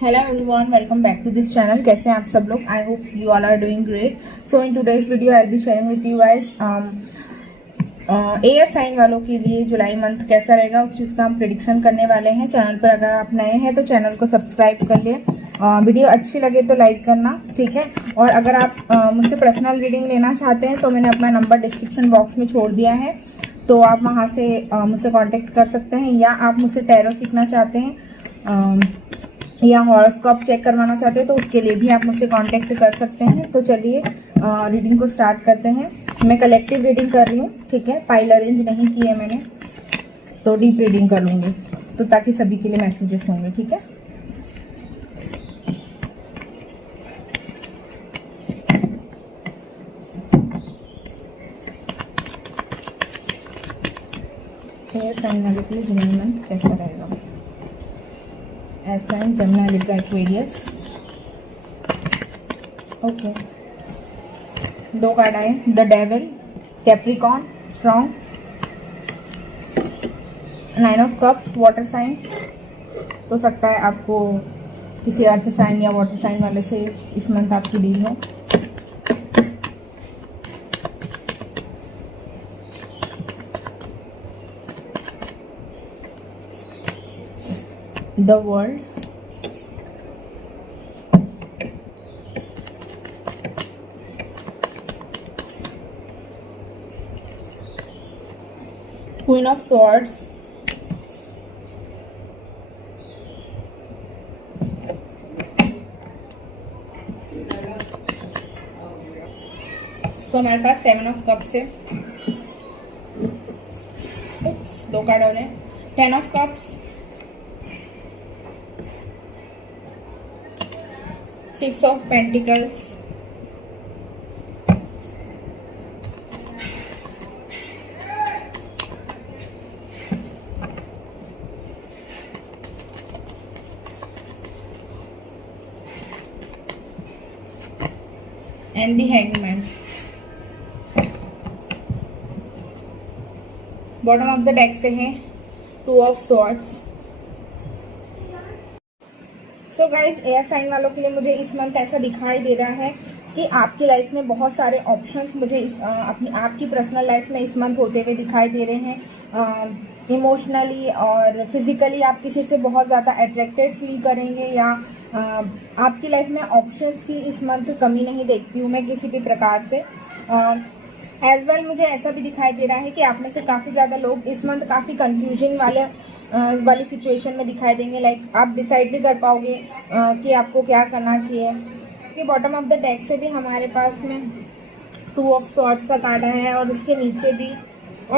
Hello everyone, welcome back to this channel. कैसे हैं आप सब लोग? I hope you all are doing great. So in today's video I'll be sharing with you guys air sign वालों के लिए जुलाई month कैसा रहेगा उस चीज़ का हम प्रेडिक्शन करने वाले हैं। चैनल पर अगर आप नए हैं तो चैनल को सब्सक्राइब कर लिए। वीडियो अच्छी लगे तो लाइक करना, ठीक है। और अगर आप मुझसे पर्सनल रीडिंग लेना चाहते हैं तो मैंने अपना नंबर डिस्क्रिप्शन बॉक्स में छोड़ दिया है, तो आप वहाँ से मुझसे कांटेक्ट कर सकते हैं। या आप मुझसे टैरो सीखना चाहते हैं या हॉरोस्कोप चेक करवाना चाहते हैं तो उसके लिए भी आप मुझसे कांटेक्ट कर सकते हैं। तो चलिए रीडिंग को स्टार्ट करते हैं। मैं कलेक्टिव रीडिंग कर रही हूँ, ठीक है। पाइल अरेंज नहीं की है मैंने, तो डीप रीडिंग कर लूँगी तो ताकि सभी के लिए मैसेजेस होंगे, ठीक है। एयर साइन वाले के लिए जुलाई मंथ कैसा रहेगा? Air sign gemini libra aquarius. Okay, दो कार्ड आए, the devil, capricorn, strong, nine of cups, water sign. तो सकता है आपको किसी अर्थ साइन या वाटर साइन वाले से इस मंथ आपकी डील हो। The world, queen of swords, तो हमारे पास सेवन ऑफ कप्स है। दो कार्ड और हैं, ten of cups, six of pentacles, and the hangman. Bottom of the deck से है two of swords. So guys, air sign वालों के लिए मुझे इस मंथ ऐसा दिखाई दे रहा है कि आपकी लाइफ में बहुत सारे ऑप्शंस मुझे अपनी आपकी पर्सनल लाइफ में इस मंथ होते हुए दिखाई दे रहे हैं। इमोशनली और फिजिकली आप किसी से बहुत ज़्यादा अट्रैक्टेड फील करेंगे, या आपकी लाइफ में ऑप्शंस की इस मंथ कमी नहीं देखती हूँ मैं किसी भी प्रकार से। एज वेल मुझे ऐसा भी दिखाई दे रहा है कि आप में से काफ़ी ज़्यादा लोग इस मंथ काफ़ी कंफ्यूजिंग वाली सिचुएशन में दिखाई देंगे। लाइक आप डिसाइड नहीं कर पाओगे कि आपको क्या करना चाहिए। कि बॉटम ऑफ द डेक से भी हमारे पास में टू ऑफ स्वॉर्ड्स का कार्ड आया है, और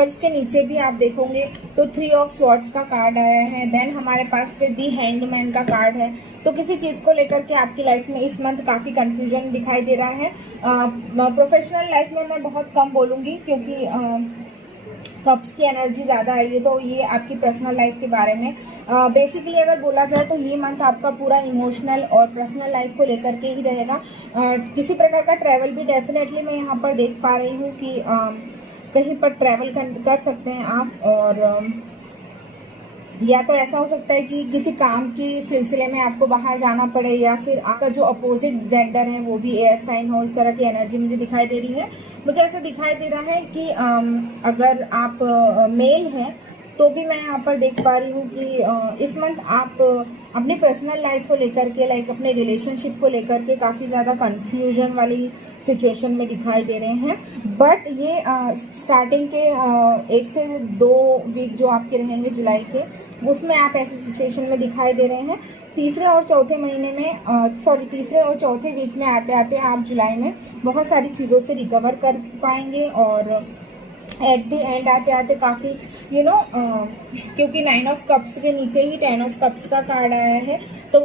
इसके नीचे भी आप देखोगे तो थ्री ऑफ स्वॉर्ड्स का कार्ड आया है। देन हमारे पास से दी हैंगमैन का कार्ड है। तो किसी चीज़ को लेकर के आपकी लाइफ में इस मंथ काफ़ी कंफ्यूजन दिखाई दे रहा है। प्रोफेशनल लाइफ में मैं बहुत कम बोलूँगी क्योंकि कप्स की एनर्जी ज़्यादा आई है, तो ये आपकी पर्सनल लाइफ के बारे में बेसिकली अगर बोला जाए तो ये मंथ आपका पूरा इमोशनल और पर्सनल लाइफ को लेकर के ही रहेगा। किसी प्रकार का ट्रैवल भी डेफिनेटली मैं यहाँ पर देख पा रही हूँ कि कहीं पर ट्रैवल कर सकते हैं आप। और या तो ऐसा हो सकता है कि किसी काम के सिलसिले में आपको बाहर जाना पड़े, या फिर आपका जो अपोजिट जेंडर है वो भी एयर साइन हो। इस तरह की एनर्जी मुझे दिखाई दे रही है। मुझे ऐसा दिखाई दे रहा है कि अगर आप मेल हैं तो भी मैं यहाँ पर देख पा रही हूँ कि इस मंथ आप अपनी पर्सनल लाइफ को लेकर के, लाइक अपने रिलेशनशिप को लेकर के काफ़ी ज़्यादा कंफ्यूजन वाली सिचुएशन में दिखाई दे रहे हैं। बट ये स्टार्टिंग के 1 से 2 वीक जो आपके रहेंगे जुलाई के, उसमें आप ऐसी सिचुएशन में दिखाई दे रहे हैं। तीसरे और चौथे वीक में आते आते आप जुलाई में बहुत सारी चीज़ों से रिकवर कर पाएंगे। और एट द एंड आते आते काफ़ी क्योंकि 9 ऑफ कप्स के नीचे ही 10 ऑफ कप्स का कार्ड आया है, तो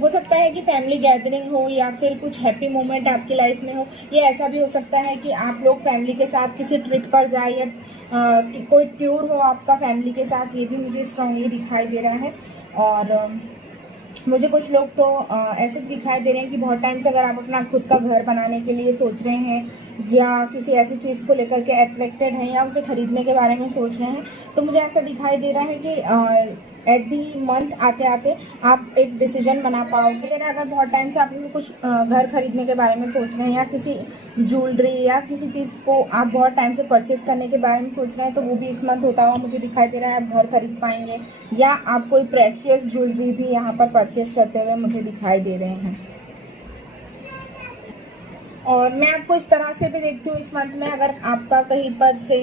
हो सकता है कि फैमिली गैदरिंग हो या फिर कुछ हैप्पी मोमेंट आपकी लाइफ में हो। ये ऐसा भी हो सकता है कि आप लोग फैमिली के साथ किसी ट्रिप पर जाए, या कोई टूर हो आपका फैमिली के साथ, ये भी मुझे स्ट्रांगली दिखाई दे रहा है। और मुझे कुछ लोग तो ऐसे दिखाई दे रहे हैं कि बहुत टाइम से अगर आप अपना खुद का घर बनाने के लिए सोच रहे हैं, या किसी ऐसी चीज़ को लेकर के अट्रैक्टेड हैं, या उसे खरीदने के बारे में सोच रहे हैं, तो मुझे ऐसा दिखाई दे रहा है कि एट दी मंथ आते आते आप एक डिसीजन बना पाओगे। अगर बहुत टाइम से आप कुछ घर खरीदने के बारे में सोच रहे हैं या किसी ज्वेलरी या किसी चीज़ को आप बहुत टाइम से परचेज करने के बारे में सोच रहे हैं तो वो भी इस मंथ होता हुआ मुझे दिखाई दे रहा है, आप घर खरीद पाएंगे। या आप कोई प्रेशियस ज्वेलरी भी यहाँ पर परचेज करते हुए मुझे दिखाई दे रहे हैं। और मैं आपको इस तरह से भी देखती हूँ इस मंथ में, अगर आपका कहीं पर से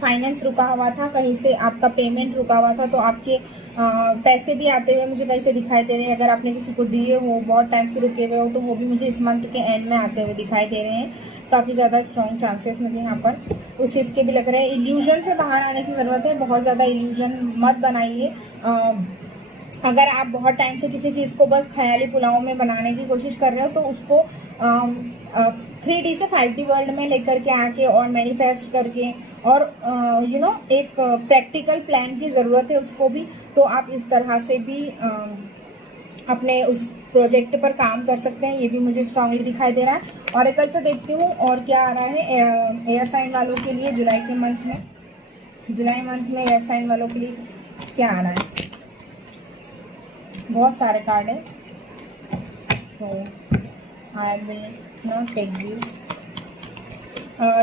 फाइनेंस रुका हुआ था, कहीं से आपका पेमेंट रुका हुआ था, तो आपके पैसे भी आते हुए मुझे कहीं से दिखाई दे रहे हैं। अगर आपने किसी को दिए हो, बहुत टाइम से रुके हुए हो, तो वो भी मुझे इस मंथ के एंड में आते हुए दिखाई दे रहे हैं। काफ़ी ज़्यादा स्ट्रॉन्ग चांसेस मुझे यहाँ पर उस चीज़ के भी लग रहे हैं। इल्यूजन से बाहर आने की ज़रूरत है, बहुत ज़्यादा इल्यूजन मत बनाइए। अगर आप बहुत टाइम से किसी चीज़ को बस ख्याली पुलाव में बनाने की कोशिश कर रहे हो तो उसको 3D से 5D वर्ल्ड में लेकर के आके और मैनिफेस्ट करके और एक प्रैक्टिकल प्लान की ज़रूरत है उसको भी। तो आप इस तरह से भी अपने उस प्रोजेक्ट पर काम कर सकते हैं। ये भी मुझे स्ट्रांगली दिखाई दे रहा है। और कल से देखती हूँ और क्या आ रहा है एयर साइन वालों के लिए जुलाई मंथ में एयर साइन वालों के लिए क्या आ रहा है। बहुत सारे कार्ड है, so I will not take this.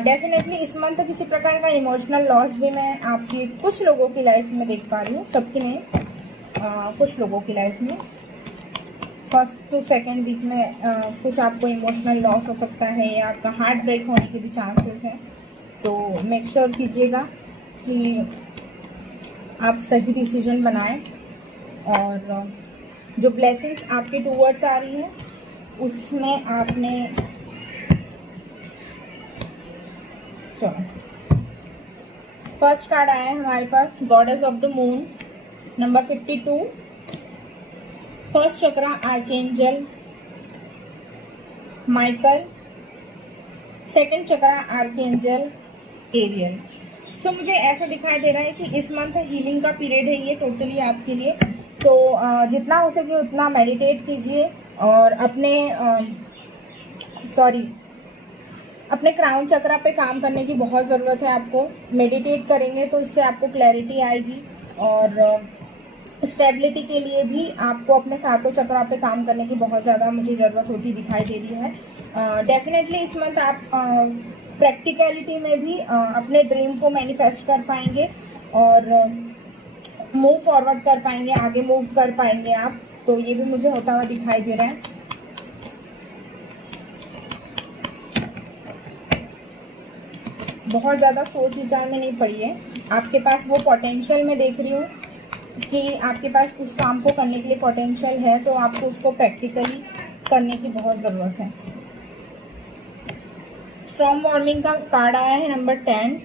Definitely इस मंथ किसी प्रकार का इमोशनल लॉस भी मैं आपकी कुछ लोगों की लाइफ में देख पा रही हूँ, सबकी नहीं, कुछ लोगों की लाइफ में। फर्स्ट टू सेकेंड वीक में कुछ आपको इमोशनल लॉस हो सकता है या आपका हार्ट ब्रेक होने के भी चांसेस हैं। तो मेक श्योर कीजिएगा कि आप सही डिसीजन बनाएं और जो ब्लेसिंग्स आपके टूवर्ड्स आ रही है उसमें आपने फर्स्ट कार्ड आया है हमारे पास goddess of the moon number 52, first chakra archangel Michael, second chakra archangel Ariel. So मुझे ऐसा दिखाई दे रहा है कि इस मंथ हीलिंग का पीरियड है ये टोटली आपके लिए। तो जितना हो सके उतना मेडिटेट कीजिए और अपने क्राउन चक्रा पे काम करने की बहुत ज़रूरत है आपको। मेडिटेट करेंगे तो इससे आपको क्लैरिटी आएगी और स्टेबिलिटी के लिए भी आपको अपने सातों चक्रा पे काम करने की बहुत ज़्यादा मुझे ज़रूरत होती दिखाई दे रही है। डेफिनेटली इस मंथ आप प्रैक्टिकलिटी में भी अपने ड्रीम को मैनिफेस्ट कर पाएंगे और मूव फॉरवर्ड कर पाएंगे, आगे मूव कर पाएंगे आप। तो ये भी मुझे होता हुआ दिखाई दे रहा है। बहुत ज़्यादा सोच विचार में नहीं पड़िए, आपके पास वो पोटेंशियल मैं देख रही हूँ कि आपके पास उस काम को करने के लिए पोटेंशियल है, तो आपको उसको प्रैक्टिकली करने की बहुत ज़रूरत है। स्ट्रॉन्ग वार्मिंग का कार्ड आया है नंबर 10।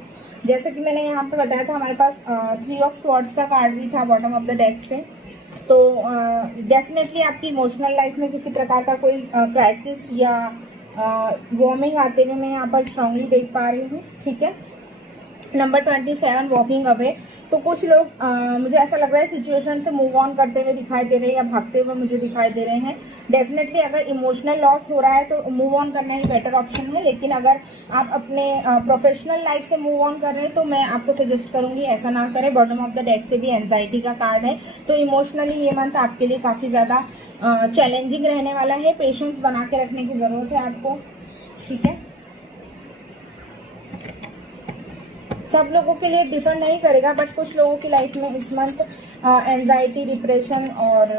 जैसे कि मैंने यहाँ पे बताया था हमारे पास 3 ऑफ स्वॉर्ड्स का कार्ड भी था बॉटम ऑफ द डेक से। तो डेफिनेटली आपकी इमोशनल लाइफ में किसी प्रकार का कोई क्राइसिस या वॉर्मिंग आते हुए मैं यहाँ पर स्ट्रांगली देख पा रही हूँ। ठीक है, नंबर 27 वॉकिंग अवे। तो कुछ लोग मुझे ऐसा लग रहा है सिचुएशन से मूव ऑन करते हुए दिखाई दे रहे हैं या भागते हुए मुझे दिखाई दे रहे हैं। डेफिनेटली अगर इमोशनल लॉस हो रहा है तो मूव ऑन करना ही बेटर ऑप्शन है, लेकिन अगर आप अपने प्रोफेशनल लाइफ से मूव ऑन कर रहे हैं तो मैं आपको सजेस्ट करूंगी ऐसा ना करें। बॉटम ऑफ द डेक से भी एंजाइटी का कार्ड है, तो इमोशनली ये मंथ आपके लिए काफ़ी ज़्यादा चैलेंजिंग रहने वाला है। पेशेंस बना के रखने की ज़रूरत है आपको। ठीक है, सब लोगों के लिए डिफर नहीं करेगा, बट कुछ लोगों की लाइफ में इस मंथ एंजाइटी, डिप्रेशन और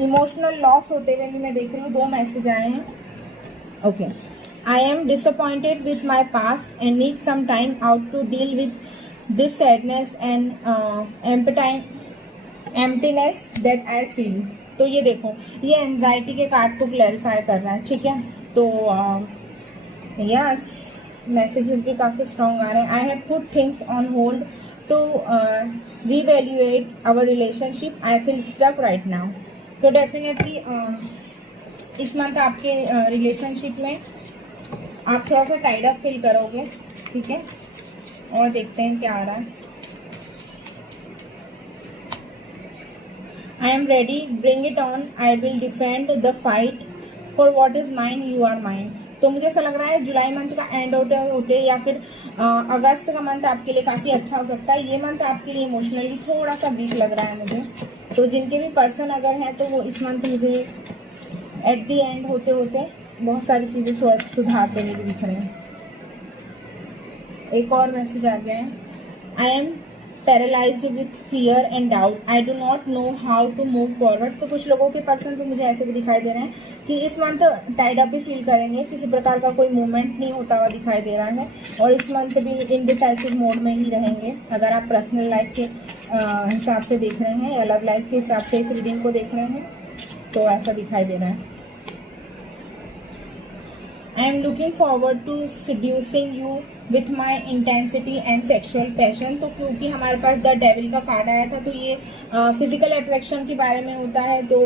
इमोशनल लॉस होते हुए भी मैं देख रही हूँ। 2 मैसेज आए हैं। Okay, I am disappointed with my past and need some time out to deal with this sadness and emptiness that I feel. तो ये देखो, ये एंजाइटी के कार्ड को क्लैरिफाई कर रहा है। ठीक है, तो यस मैसेजेस भी काफ़ी स्ट्रॉन्ग आ रहे हैं। I have put things on hold to reevaluate our relationship, I feel stuck right now. तो डेफिनेटली इस मंथ आपके रिलेशनशिप में आप थोड़ा सा टाइड अप फील करोगे। ठीक है, और देखते हैं क्या आ रहा है। I am ready, bring it on, I will defend the fight for what is mine, you are mine. तो मुझे ऐसा लग रहा है जुलाई मंथ का एंड होते या फिर अगस्त का मंथ आपके लिए काफ़ी अच्छा हो सकता है। ये मंथ आपके लिए इमोशनली थोड़ा सा वीक लग रहा है मुझे। तो जिनके भी पर्सन अगर हैं तो वो इस मंथ मुझे एट दी एंड होते होते बहुत सारी चीज़ें सुधारते हुए भी दिख रहे हैं। एक और मैसेज आ गया है, I am paralysed with fear and doubt, I do not know how to move forward. तो कुछ लोगों के पर्सन तो मुझे ऐसे भी दिखाई दे रहे हैं कि इस मंथ टाइड अप ही फील करेंगे, किसी प्रकार का कोई मूवमेंट नहीं होता हुआ दिखाई दे रहा है, और इस मंथ भी इनडिसाइसिव मोड में ही रहेंगे। अगर आप पर्सनल लाइफ के हिसाब से देख रहे हैं या लव लाइफ के हिसाब से इस रीडिंग को देख रहे हैं तो ऐसा दिखाई दे रहा है। I am looking forward to seducing you with my intensity and sexual passion. तो क्योंकि हमारे पास द डेविल का कार्ड आया था तो ये फिजिकल अट्रैक्शन के बारे में होता है, तो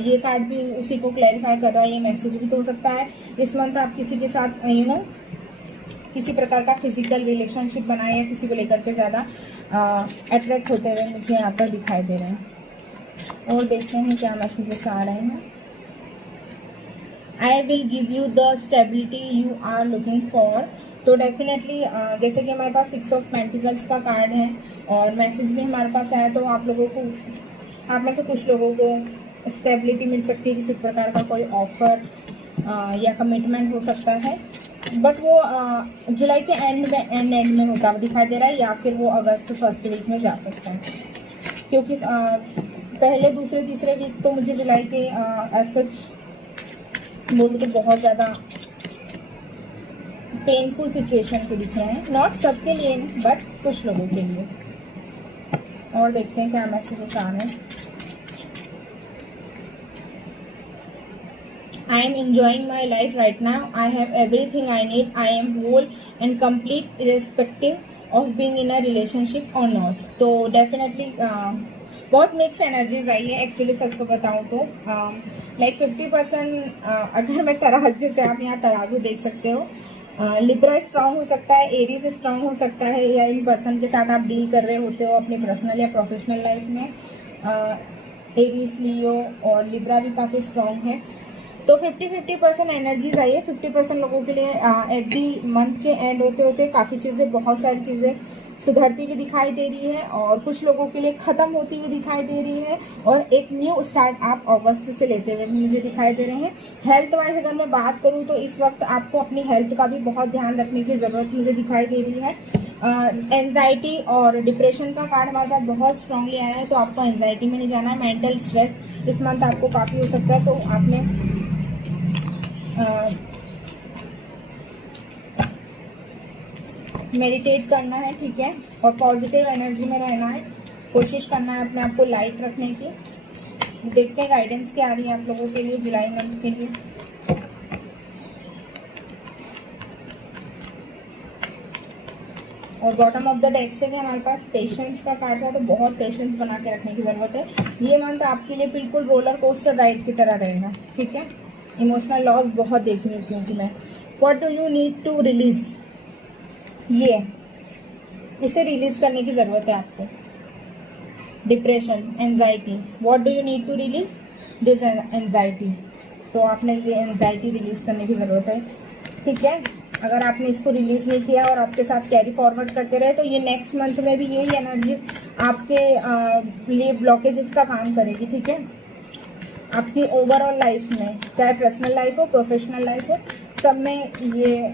ये कार्ड भी उसी को क्लैरिफाई कर रहा है। ये मैसेज भी तो हो सकता है इस मंथ आप किसी के साथ किसी प्रकार का फिजिकल रिलेशनशिप बनाए या किसी को लेकर के ज़्यादा अट्रैक्ट होते हुए मुझे यहाँ पर दिखाई दे रहे हैं। और देखते हैं क्या मैसेजेस आ रहे हैं। I will give you the stability you are looking for. तो डेफिनेटली जैसे कि हमारे पास 6 ऑफ पेंटिकल्स का कार्ड है और मैसेज भी हमारे पास आया, तो आप लोगों को, आप में से कुछ लोगों को स्टेबिलिटी मिल सकती है, किसी प्रकार का कोई ऑफर या कमिटमेंट हो सकता है, बट वो जुलाई के एंड में होता हुआ दिखाई दे रहा है, या फिर वो अगस्त फर्स्ट वीक में जा सकता है, क्योंकि पहले दूसरे तीसरे वीक तो मुझे जुलाई के सच बोलूँ तो बहुत ज़्यादा पेनफुल सिचुएशन के दिख रहे हैं, नॉट सबके लिए बट कुछ लोगों के लिए। और देखते हैं क्या मैसेजेस आ रहे हैं। I am enjoying my life right now, I have everything I need, I am whole and complete irrespective of being in a relationship or not। तो डेफिनेटली बहुत मिक्स एनर्जीज आई है एक्चुअली, सच को बताऊँ तो लाइक 50% अगर मैं तराजू, जैसे आप यहाँ तराजू देख सकते हो, लिब्रा स्ट्रांग हो सकता है, एरीज स्ट्रांग हो सकता है, या इन पर्सन के साथ आप डील कर रहे होते हो अपनी पर्सनल या प्रोफेशनल लाइफ में, एरीज, लियो और लिब्रा भी काफ़ी स्ट्रांग है। तो 50-50% एनर्जीज आई है। 50% लोगों के लिए एट दी मंथ के एंड होते होते काफ़ी चीज़ें, बहुत सारी चीज़ें सुधरती हुई दिखाई दे रही है, और कुछ लोगों के लिए ख़त्म होती हुई दिखाई दे रही है, और एक न्यू स्टार्ट आप अगस्त से लेते हुए भी मुझे दिखाई दे रहे हैं। हेल्थ वाइज अगर मैं बात करूं तो इस वक्त आपको अपनी हेल्थ का भी बहुत ध्यान रखने की ज़रूरत मुझे दिखाई दे रही है। एंजाइटी और डिप्रेशन का कार्ड हमारे पास बहुत स्ट्रांगली आया है, तो आपको एंजाइटी में नहीं जाना है। मेंटल स्ट्रेस इस मंथ आपको काफ़ी हो सकता है, तो आपने मेडिटेट करना है, ठीक है, और पॉजिटिव एनर्जी में रहना है, कोशिश करना है अपने आप को लाइट रखने की। देखते हैं गाइडेंस क्या आ रही है आप लोगों के लिए जुलाई मंथ के लिए। और बॉटम ऑफ द डेक से भी हमारे पास पेशेंस का कार्ड था, तो बहुत पेशेंस बना के रखने की ज़रूरत है। ये मंथ आपके लिए बिल्कुल रोलर कोस्टर राइड की तरह रहेगा, ठीक है। इमोशनल लॉस बहुत देख रही हूँ क्योंकि मैं। What do you need to release, ये इसे रिलीज करने की ज़रूरत है आपको। Depression, anxiety, what do you need to release this anxiety, तो आपने ये एंजाइटी रिलीज करने की ज़रूरत है, ठीक है। अगर आपने इसको रिलीज नहीं किया और आपके साथ कैरी फॉरवर्ड करते रहे तो ये नेक्स्ट मंथ में भी यही एनर्जी आपके लिए ब्लॉकेजेस का काम करेगी, ठीक है। आपकी ओवरऑल लाइफ में, चाहे पर्सनल लाइफ हो, प्रोफेशनल लाइफ हो, सब में ये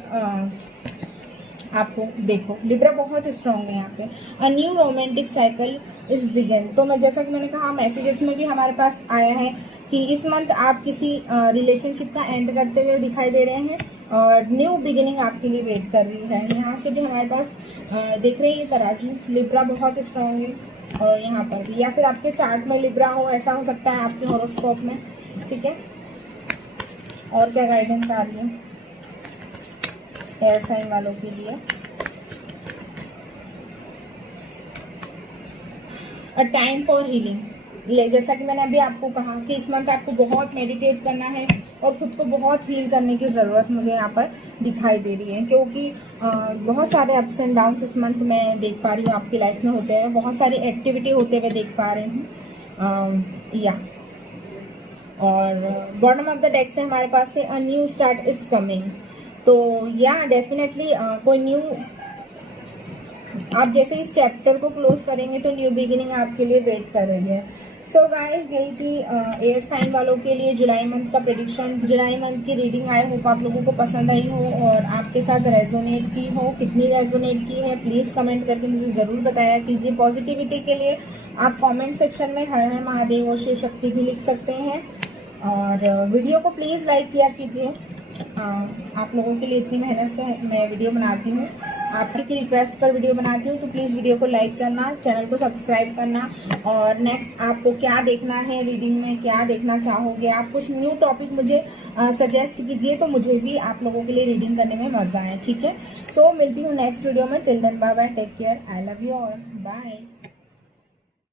आपको देखो लिब्रा बहुत स्ट्रॉन्ग है यहाँ पे। A new romantic cycle is begin. तो मैं, जैसा कि मैंने कहा, मैसेजेस में भी हमारे पास आया है कि इस मंथ आप किसी रिलेशनशिप का एंड करते हुए दिखाई दे रहे हैं, और न्यू बिगिनिंग आपके लिए वेट कर रही है। यहाँ से भी हमारे पास देख रहे हैं ये तराजू, लिब्रा बहुत स्ट्रॉन्ग है, और यहाँ पर भी, या फिर आपके चार्ट में लिब्रा हो, ऐसा हो सकता है आपके हॉरोस्कोप में, ठीक है। और क्या गाइडेंस आ रही है एयर साइन वालों के लिए। अ टाइम फॉर हीलिंग, जैसा कि मैंने अभी आपको कहा कि इस मंथ आपको बहुत मेडिटेट करना है और खुद को बहुत हील करने की ज़रूरत मुझे यहाँ पर दिखाई दे रही है, क्योंकि बहुत सारे अप्स एंड डाउन्स इस मंथ में देख पा रही हूँ आपकी लाइफ में होते हैं, बहुत सारी एक्टिविटी होते हुए देख पा रही हूँ, या और बॉटम ऑफ द डेक से हमारे पास से a new start is coming. तो या डेफिनेटली कोई न्यू आप जैसे इस चैप्टर को क्लोज करेंगे तो न्यू बिगिनिंग आपके लिए वेट कर रही है। सो गाइस, यही थी एयर साइन वालों के लिए जुलाई मंथ का प्रेडिक्शन, जुलाई मंथ की रीडिंग। आई होप आप लोगों को पसंद आई हो और आपके साथ रेजोनेट की हो। कितनी रेजोनेट की है प्लीज़ कमेंट करके मुझे ज़रूर बताया कीजिए। पॉजिटिविटी के लिए आप कमेंट सेक्शन में हर हर महादेव और शिव शक्ति भी लिख सकते हैं और वीडियो को प्लीज़ लाइक किया कीजिए। आप लोगों के लिए इतनी मेहनत से मैं वीडियो बनाती हूँ, आपकी रिक्वेस्ट पर वीडियो बनाती हूँ, तो प्लीज़ वीडियो को लाइक करना, चैनल को सब्सक्राइब करना। और नेक्स्ट आपको क्या देखना है रीडिंग में, क्या देखना चाहोगे आप, कुछ न्यू टॉपिक मुझे सजेस्ट कीजिए तो मुझे भी आप लोगों के लिए रीडिंग करने में मज़ा आए। ठीक है, सो मिलती हूँ नेक्स्ट वीडियो में। Till then bye bye, take care, I love you all, bye.